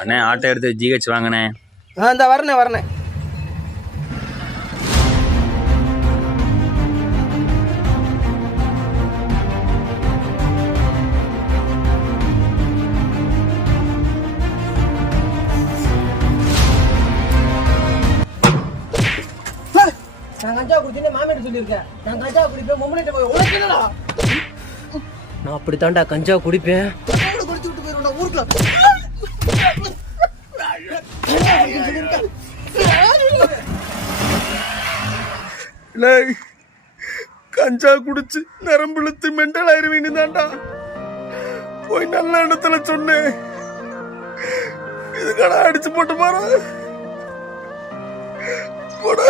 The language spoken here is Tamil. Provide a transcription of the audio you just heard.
அண்ணே ஆட்டோ எடுத்து ஜிஹெச் வாங்கினே. இந்த வரனே நான் கஞ்சா குடிச்சேன்னு மாமியார் சொல்லியிருக்கேன். நான் கஞ்சா குடிப்பேன் மொம்மனிட்ட போய் உனக்கு என்னடா? நான் அப்படித்தான்டா கஞ்சா குடிப்பேன். குடிச்சு விட்டு போயிருவேன் ஊருக்குள்ள. கஞ்சா குடிச்சு நரம்புழுத்து மெண்டல் ஆயிருவீன்னு தான்டா போய் நல்ல இடத்துல சொன்னேன். இதுக்கடா அடிச்சு போட்டு போற போட.